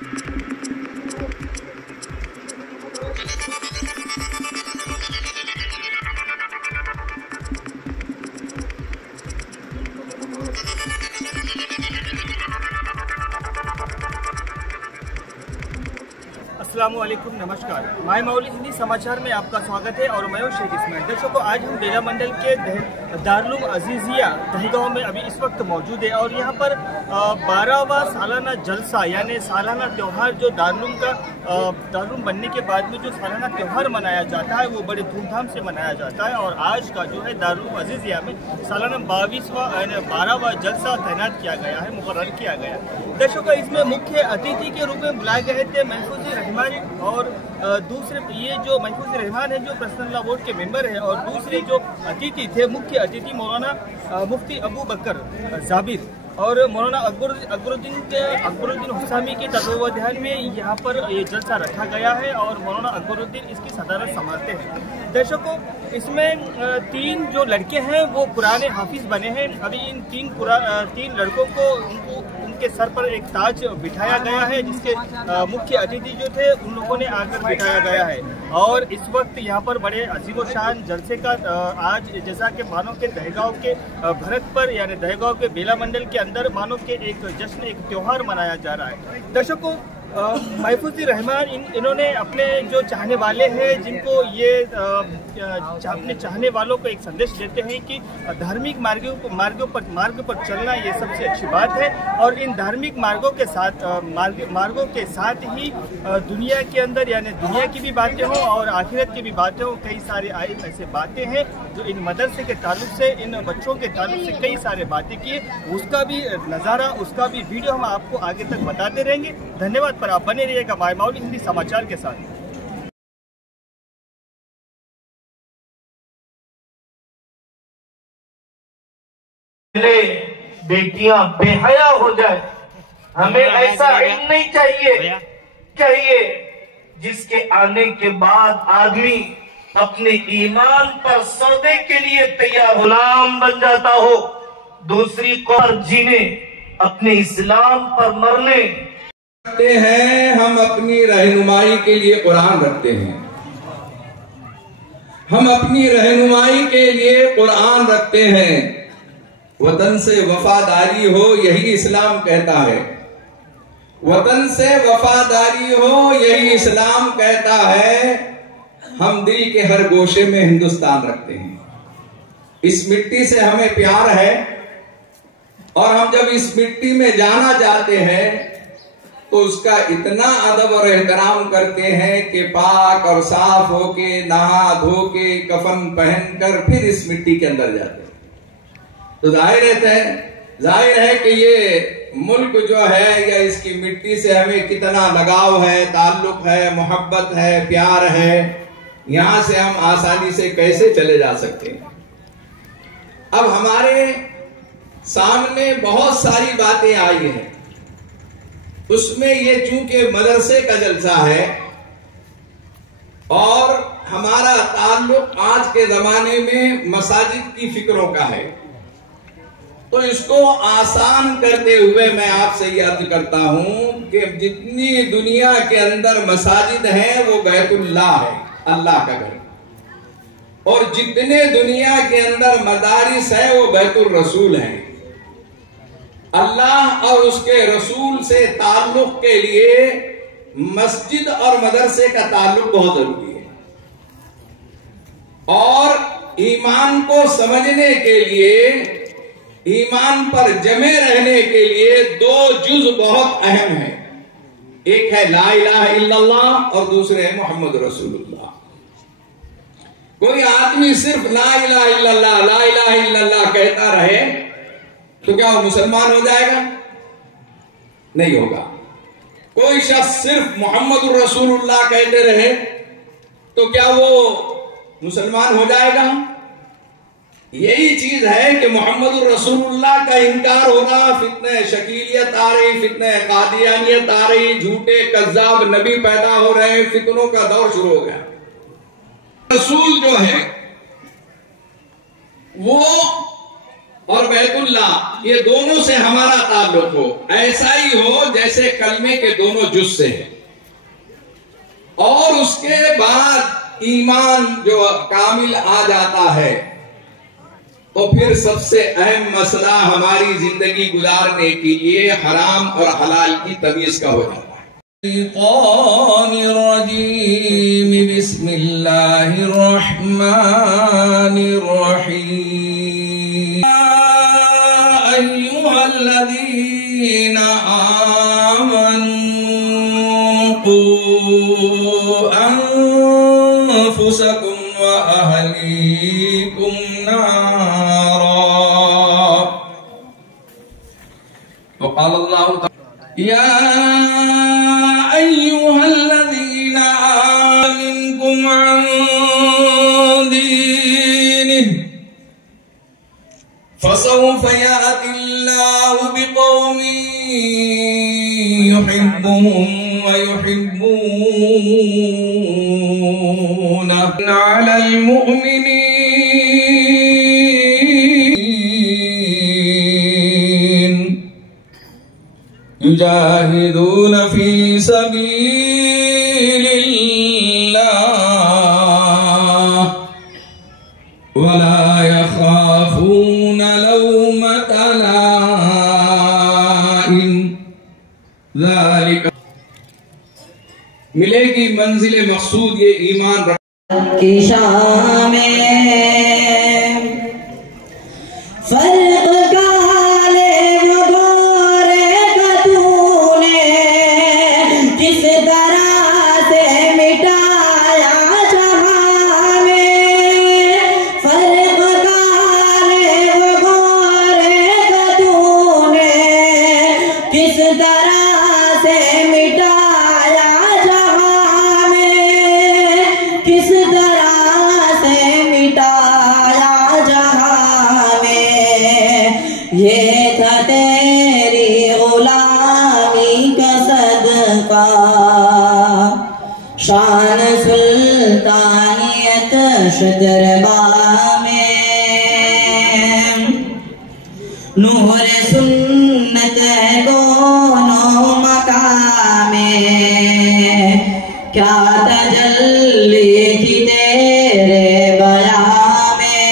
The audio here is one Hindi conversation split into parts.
अस्सलामुअलैकुम, नमस्कार। माय मौली हिंदी समाचार में आपका स्वागत है और मैं हूं शेख इस्माइल। दर्शकों, आज हम बेला मंडल के दारुल अजीजिया दहगांव में अभी इस वक्त मौजूद है और यहां पर 12वां सालाना जलसा यानी सालाना त्यौहार जो दारुल बनने के बाद में जो सालाना त्यौहार मनाया जाता है वो बड़े धूमधाम से मनाया जाता है। और आज का जो है दारुल अजीजिया में सालाना 12वां जलसा तैनात किया गया है, मुकर्रर किया गया। दर्शकों, इसमें मुख्य अतिथि के रूप में बुलाए गए थे महफूज रहमान और दूसरे ये जो महफूज रहमान है जो पर्सनल लॉ बोर्ड के मेंबर है, और दूसरे जो अतिथि थे मुख्य अतिथि मौलाना मुफ्ती अबू बकर जाबिर और मौलाना अकबरुद्दीन हुसामी के तत्वावधान में यहाँ पर ये जलसा रखा गया है और मौलाना अकबरुद्दीन इसकी सदारत संभालते हैं। दर्शकों, इसमें 3 जो लड़के हैं वो पुराने हाफिज बने हैं। अभी इन 3 लड़कों को उनके सर पर एक ताज बिठाया गया है, जिसके मुख्य अतिथि जो थे उन लोगों ने आकर बिठाया गया है। और इस वक्त यहाँ पर बड़े अजीम शान जलसे का आज जैसा कि मानो के दहगांव के भरत पर यानी दहगांव के बेला मंडल के अंदर मानो के एक जश्न, एक त्योहार मनाया जा रहा है। दर्शकों, महफूज रहमान इन्होंने अपने जो चाहने वाले हैं जिनको ये अपने चाहने वालों को एक संदेश देते हैं कि धार्मिक मार्गों पर चलना ये सबसे अच्छी बात है। और इन धार्मिक मार्गों के साथ ही दुनिया के अंदर यानी दुनिया की भी बातें हों और आखिरत की भी बातें हों। कई सारी ऐसे बातें हैं जो इन मदरसे के ताल्लुक से, इन बच्चों के ताल्लुक से कई सारे बातें किए, उसका भी नज़ारा, उसका भी वीडियो हम आपको आगे तक बताते रहेंगे। धन्यवाद। पर आप बने रहिएगा माय मौली हिंदी समाचार के साथ। बेटियां बेहया हो जाए, हमें ऐसा इल्म नहीं चाहिए जिसके आने के बाद आदमी अपने ईमान पर सौदे के लिए तैयार गुलाम बन जाता हो, दूसरी कौम जीने, अपने इस्लाम पर मरने हैं। हम अपनी रहनुमाई के लिए कुरान रखते हैं, हम अपनी रहनुमाई के लिए कुरान रखते हैं। वतन से वफादारी हो यही इस्लाम कहता है, वतन से वफादारी हो यही इस्लाम कहता है। हम दिल के हर गोशे में हिंदुस्तान रखते हैं, इस मिट्टी से हमें प्यार है और हम जब इस मिट्टी में जाना चाहते हैं तो उसका इतना अदब और एहतराम करते हैं कि पाक और साफ होके, नहा धो के, कफन पहनकर फिर इस मिट्टी के अंदर जाते हैं। तो जाहिर है कि ये मुल्क जो है या इसकी मिट्टी से हमें कितना लगाव है, ताल्लुक है, मोहब्बत है, प्यार है। यहां से हम आसानी से कैसे चले जा सकते हैं। अब हमारे सामने बहुत सारी बातें आई हैं, उसमें ये चूंकि मदरसे का जलसा है और हमारा ताल्लुक आज के जमाने में मसाजिद की फिक्रों का है, तो इसको आसान करते हुए मैं आपसे ये अर्ज करता हूं कि जितनी दुनिया के अंदर मसाजिद हैं वो बैतुल्लाह है, अल्लाह का घर, और जितने दुनिया के अंदर मदारिस है वो बैतुल रसूल है। अल्लाह और उसके रसूल से ताल्लुक के लिए मस्जिद और मदरसे का ताल्लुक बहुत जरूरी है। और ईमान को समझने के लिए, ईमान पर जमे रहने के लिए 2 जुज बहुत अहम है। एक है ला इलाहा इल्लल्लाह और दूसरे है मोहम्मद रसूलुल्लाह। कोई आदमी सिर्फ ला इलाहा इल्लल्लाह कहता रहे तो क्या वो मुसलमान हो जाएगा? नहीं होगा। कोई शख्स सिर्फ मोहम्मद रसूलुल्लाह कहते रहे तो क्या वो मुसलमान हो जाएगा? यही चीज है कि मोहम्मद रसूलुल्लाह का इनकार होगा, फितने शकीलियत आ रही, फितने कादियानियत आ रही, झूठे कज़्ज़ाब नबी पैदा हो रहे, फितनों का दौर शुरू हो गया। रसूल जो है वो और बैतुल्लाह, ये दोनों से हमारा ताल्लुक हो। ऐसा ही हो जैसे कलमे के दोनों जुज़ से है। और उसके बाद ईमान जो कामिल आ जाता है तो फिर सबसे अहम मसला हमारी जिंदगी गुजारने के लिए हराम और हलाल की तमीज का हो जाता है। बिस्मिल्लाहिर्रहमानिर्रहीम। अय्युहल्लज़ीना आमनू क़ू अनफुसकुम व अहलीकुम नारा। वक़ाल अल्लाहु तआला या अय्युहल्लज़ीना आमनू अन दीनिहि फसौफ यातिल्लाहु बिक़ौमिन युहिब्बुहुम व युहिब्बूनहु अलल मुमिनीन युजाहिदून फी सबीलिल्लाह वला यखाफून लौमत लाइम। ज़ालिका मिलेगी मंजिल मकसूद ये ईमान की शाम में फर्क काले व गोरे का तूने किस तरह से मिटाया जहां में। फर्क काले व गोरे का तूने किस तरह से मिटाया जहां में। किस तरह से मिटाया जहां में। ये था तेरी गुलामी का सदका शान सुल्तानियत शजरबा में। नूर सुन्नत दोनों मकाम में क्या तजल्ली थी तेरे बयां में।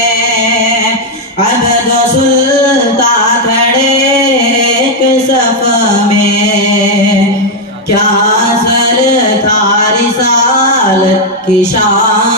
अब्द सुल्ता खड़े एक सफ में क्या सर था रिसालत की शान